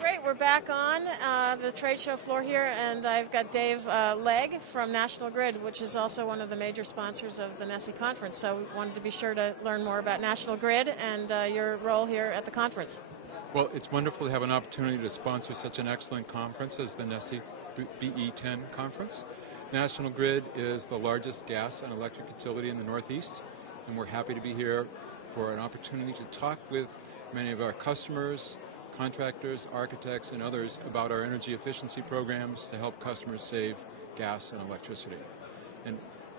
Great, we're back on the trade show floor here, and I've got Dave Legg from National Grid, which is also one of the major sponsors of the NESEA conference. So we wanted to be sure to learn more about National Grid and your role here at the conference. Well, it's wonderful to have an opportunity to sponsor such an excellent conference as the NESEA BE10 conference. National Grid is the largest gas and electric utility in the Northeast, and we're happy to be here for an opportunity to talk with many of our customers, contractors, architects, and others about our energy efficiency programs to help customers save gas and electricity. And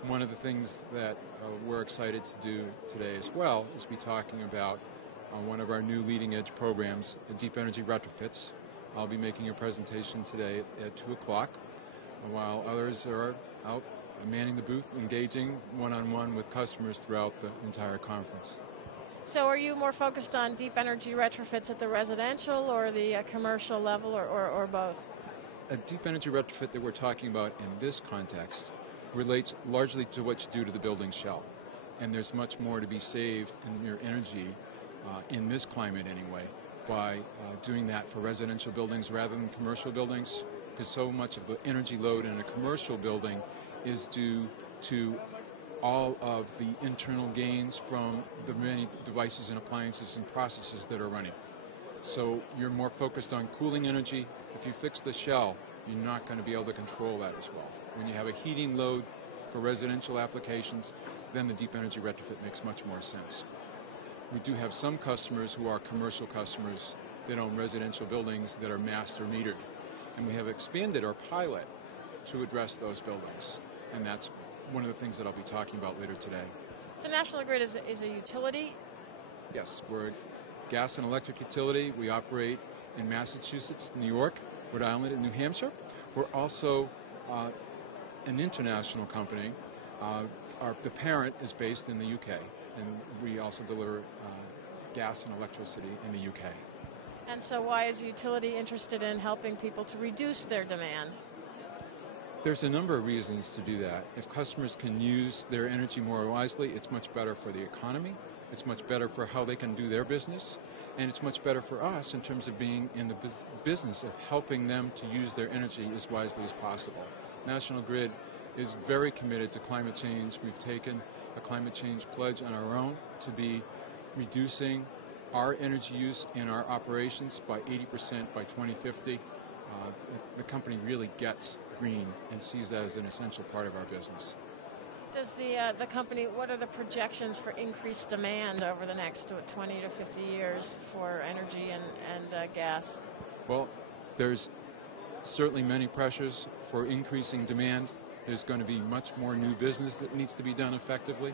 one of the things that we're excited to do today as well is be talking about one of our new leading edge programs, the Deep Energy Retrofits. I'll be making a presentation today at 2 o'clock, while others are out manning the booth, engaging one-on-one with customers throughout the entire conference. So are you more focused on deep energy retrofits at the residential or the commercial level, or both? A deep energy retrofit that we're talking about in this context relates largely to what you do to the building shell. And there's much more to be saved in your energy, in this climate anyway, by doing that for residential buildings rather than commercial buildings, because so much of the energy load in a commercial building is due to all of the internal gains from the many devices and appliances and processes that are running. So you're more focused on cooling energy. If you fix the shell, you're not going to be able to control that as well. When you have a heating load for residential applications, then the deep energy retrofit makes much more sense. We do have some customers who are commercial customers that own residential buildings that are master metered. And we have expanded our pilot to address those buildings. And that's one of the things that I'll be talking about later today. So National Grid is a utility? Yes, we're a gas and electric utility. We operate in Massachusetts, New York, Rhode Island, and New Hampshire. We're also an international company. The parent is based in the UK, and we also deliver gas and electricity in the UK. And so why is a utility interested in helping people to reduce their demand? There's a number of reasons to do that. If customers can use their energy more wisely, it's much better for the economy, it's much better for how they can do their business, and it's much better for us in terms of being in the business of helping them to use their energy as wisely as possible. National Grid is very committed to climate change. We've taken a climate change pledge on our own to be reducing our energy use in our operations by 80% by 2050. The company really gets green and sees that as an essential part of our business. Does the company, what are the projections for increased demand over the next 20 to 50 years for energy and gas? Well, there's certainly many pressures for increasing demand. There's going to be much more new business that needs to be done effectively,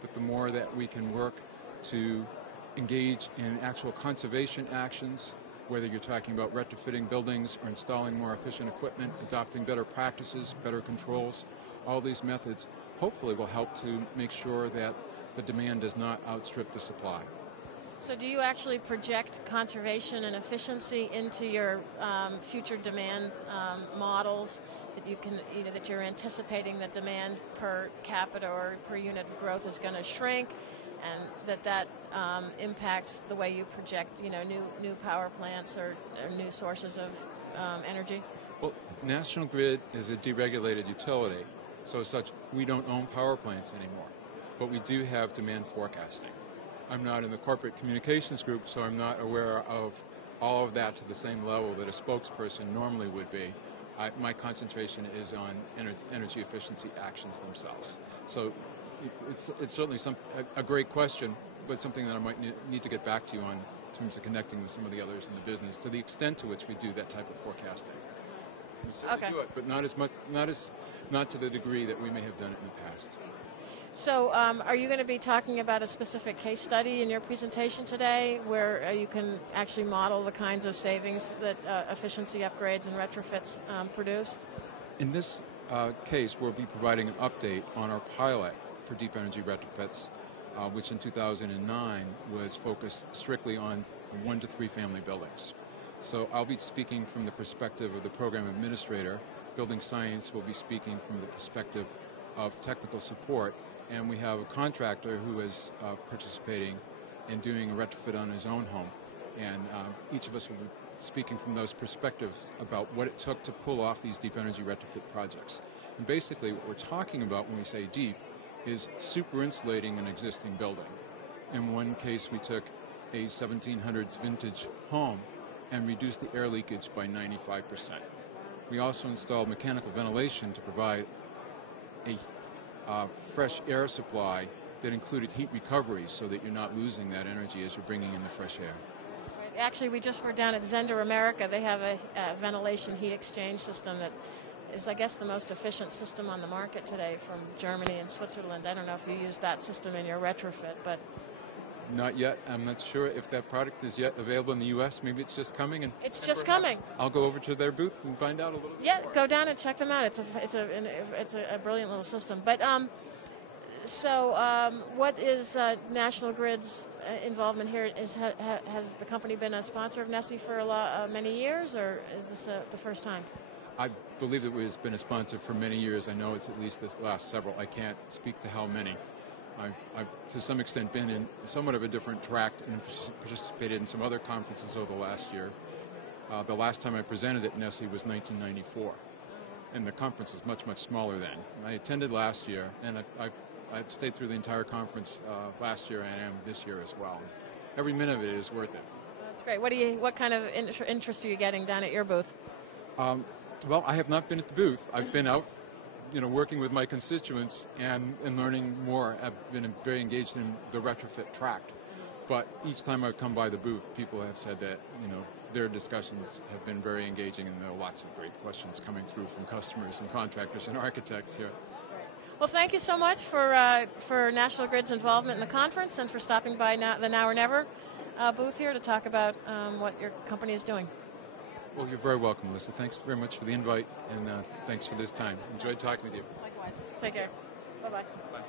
but the more that we can work to engage in actual conservation actions, whether you're talking about retrofitting buildings or installing more efficient equipment, adopting better practices, better controls, all these methods hopefully will help to make sure that the demand does not outstrip the supply. So do you actually project conservation and efficiency into your future demand models, that you can, that you're anticipating that demand per capita or per unit of growth is going to shrink, and that impacts the way you project, new power plants or new sources of energy? Well, National Grid is a deregulated utility, so as such, we don't own power plants anymore, but we do have demand forecasting. I'm not in the corporate communications group, so I'm not aware of all of that to the same level that a spokesperson normally would be. My concentration is on energy efficiency actions themselves. So it's certainly a great question, but something that I might need to get back to you on in terms of connecting with some of the others in the business, to the extent to which we do that type of forecasting. We certainly do it, but not to the degree that we may have done it in the past. So are you going to be talking about a specific case study in your presentation today where you can actually model the kinds of savings that efficiency upgrades and retrofits produced? In this case, we'll be providing an update on our pilot for deep energy retrofits, which in 2009 was focused strictly on 1 to 3 family buildings. So I'll be speaking from the perspective of the program administrator. Building science will be speaking from the perspective of technical support, and we have a contractor who is participating in doing a retrofit on his own home. And each of us will be speaking from those perspectives about what it took to pull off these deep energy retrofit projects. And basically what we're talking about when we say deep is super insulating an existing building. In one case we took a 1700s vintage home and reduced the air leakage by 95%. We also installed mechanical ventilation to provide a fresh air supply that included heat recovery so that you're not losing that energy as you're bringing in the fresh air. Actually, we just were down at Zender America. They have a ventilation heat exchange system that is, I guess, the most efficient system on the market today from Germany and Switzerland. I don't know if you use that system in your retrofit, but... Not yet. I'm not sure if that product is yet available in the U.S. Maybe it's just coming. And it's just coming. I'll go over to their booth and find out a little bit more. Go down and check them out. It's a brilliant little system. But what is National Grid's involvement here? Has the company been a sponsor of NESEA for many years, or is this the first time? I believe it has been a sponsor for many years. I know it's at least the last several. I can't speak to how many. I've to some extent been in somewhat of a different track and participated in some other conferences over the last year. The last time I presented at NESEA was 1994, and the conference was much, much smaller then. I attended last year, and I've stayed through the entire conference last year and am this year as well. Every minute of it is worth it. That's great. What kind of interest are you getting down at your booth? Well, I have not been at the booth. I've been out, working with my constituents and learning more. I've been very engaged in the retrofit tract. But each time I've come by the booth, people have said that, their discussions have been very engaging, and there are lots of great questions coming through from customers and contractors and architects here. Well, thank you so much for National Grid's involvement in the conference and for stopping by the Now or Never booth here to talk about what your company is doing. Well, you're very welcome, Melissa. Thanks very much for the invite, and thanks for this time. Enjoyed talking with you. Likewise. Take care. Bye-bye. Bye.